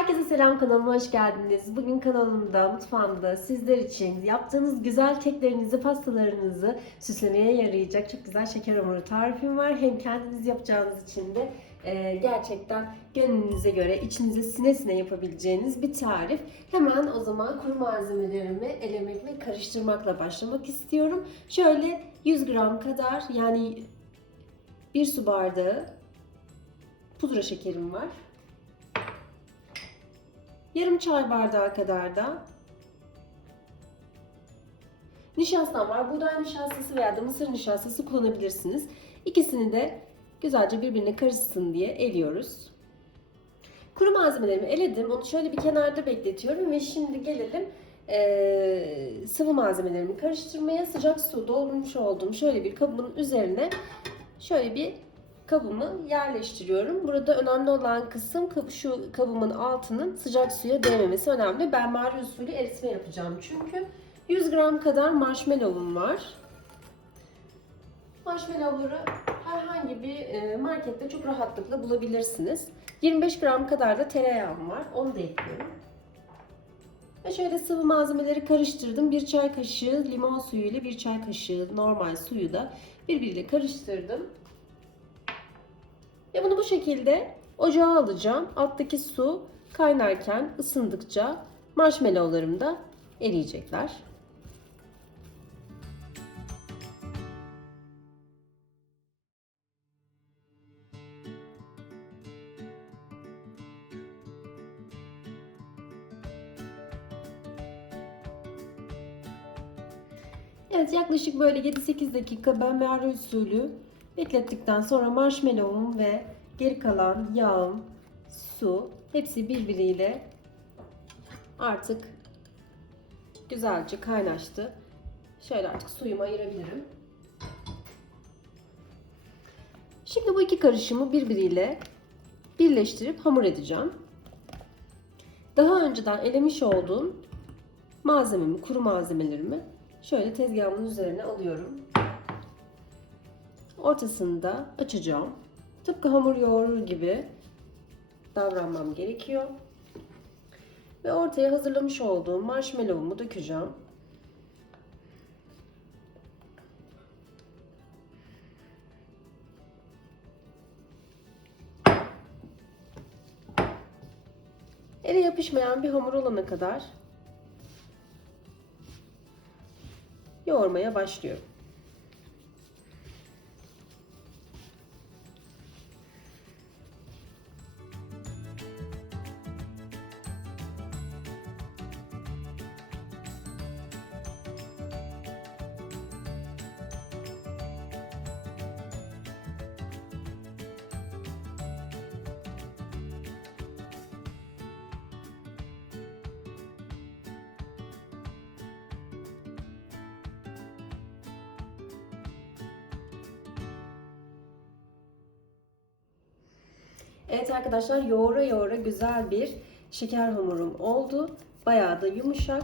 Herkese selam kanalıma hoş geldiniz. Bugün kanalımda, mutfağımda sizler için yaptığınız güzel keklerinizi, pastalarınızı süslemeye yarayacak çok güzel şeker hamuru tarifim var. Hem kendiniz yapacağınız için de e, gerçekten gönlünüze göre içinize sine sine yapabileceğiniz bir tarif. Hemen o zaman kuru malzemelerimi elemek ve karıştırmakla başlamak istiyorum. Şöyle 100 gram kadar yani bir su bardağı pudra şekerim var. Yarım çay bardağı kadar da nişastam var. Buğday nişastası veya da mısır nişastası kullanabilirsiniz. İkisini de güzelce birbirine karışsın diye eliyoruz. Kuru malzemelerimi eledim. Onu şöyle bir kenarda bekletiyorum ve şimdi gelelim eee, sıvı malzemelerimi karıştırmaya. Sıcak su doldurmuş olduğum şöyle bir kabımın üzerine şöyle bir kabımı yerleştiriyorum. Burada önemli olan kısım şu kabımın altının sıcak suya değmemesi önemli. Ben mağara usulü eritme yapacağım çünkü. 100 gram kadar marshmallow'um var. Marshmallow'ları herhangi bir e, markette çok rahatlıkla bulabilirsiniz. 25 gram kadar da tereyağım var. Onu da ekliyorum. Ve şöyle sıvı malzemeleri karıştırdım. Bir çay kaşığı limon suyu ile bir çay kaşığı normal suyu da birbiriyle karıştırdım. Ve bunu bu şekilde ocağa alacağım. Alttaki su kaynarken ısındıkça marshmallowlarım da eriyecekler. Evet yaklaşık böyle 7-8 dakika ben mağara usulü beklettikten sonra marshmallow'um ve geri kalan yağım, su hepsi birbiriyle artık güzelce kaynaştı. Şöyle artık suyumu ayırabilirim. Şimdi bu iki karışımı birbiriyle birleştirip hamur edeceğim. Daha önceden elemiş olduğum malzememi, kuru malzemelerimi şöyle tezgahımın üzerine alıyorum. Ortasını da açacağım. Tıpkı hamur yoğurur gibi davranmam gerekiyor. Ve ortaya hazırlamış olduğum marshmallow'umu dökeceğim. Ele yapışmayan bir hamur olana kadar yoğurmaya başlıyorum. Evet arkadaşlar yoğura yoğura güzel bir şeker hamurum oldu. Bayağı da yumuşak.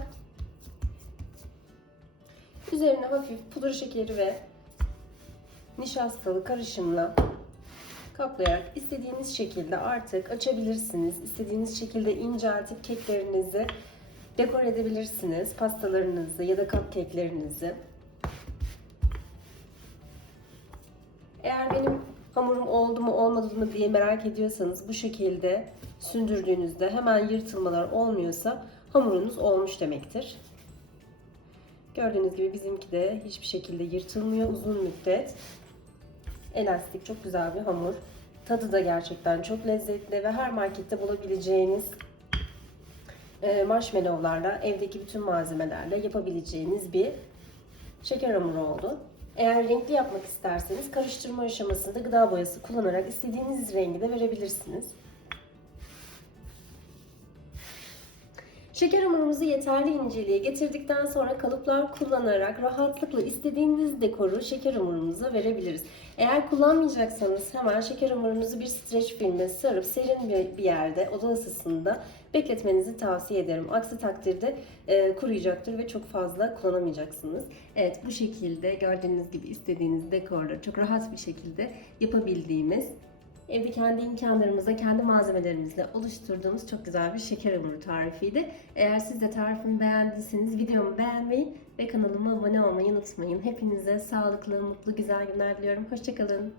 Üzerine hafif pudra şekeri ve nişastalı karışımla kaplayarak istediğiniz şekilde artık açabilirsiniz. İstediğiniz şekilde inceltip keklerinizi dekor edebilirsiniz. Pastalarınızı ya da cupcake'lerinizi. Eğer benim hamurum oldu mu olmadı mı diye merak ediyorsanız bu şekilde sündürdüğünüzde hemen yırtılmalar olmuyorsa hamurunuz olmuş demektir. Gördüğünüz gibi bizimki de hiçbir şekilde yırtılmıyor uzun müddet. Elastik çok güzel bir hamur. Tadı da gerçekten çok lezzetli ve her markette bulabileceğiniz e, marshmallowlarla evdeki bütün malzemelerle yapabileceğiniz bir şeker hamuru oldu. Eğer renkli yapmak isterseniz karıştırma aşamasında gıda boyası kullanarak istediğiniz rengi de verebilirsiniz. Şeker hamurumuzu yeterli inceliğe getirdikten sonra kalıplar kullanarak rahatlıkla istediğiniz dekoru şeker hamurumuza verebiliriz. Eğer kullanmayacaksanız hemen şeker hamurunuzu bir streç filmde sarıp serin bir yerde oda ısısında bekletmenizi tavsiye ederim. Aksi takdirde e, kuruyacaktır ve çok fazla kullanamayacaksınız. Evet bu şekilde gördüğünüz gibi istediğiniz dekorları çok rahat bir şekilde yapabildiğimiz Evde kendi imkanlarımızla, kendi malzemelerimizle oluşturduğumuz çok güzel bir şeker hamuru tarifiydi. Eğer siz de tarifimi beğendiyseniz videomu beğenmeyi ve kanalıma abone olmayı unutmayın. Hepinize sağlıklı, mutlu, güzel günler diliyorum. Hoşçakalın.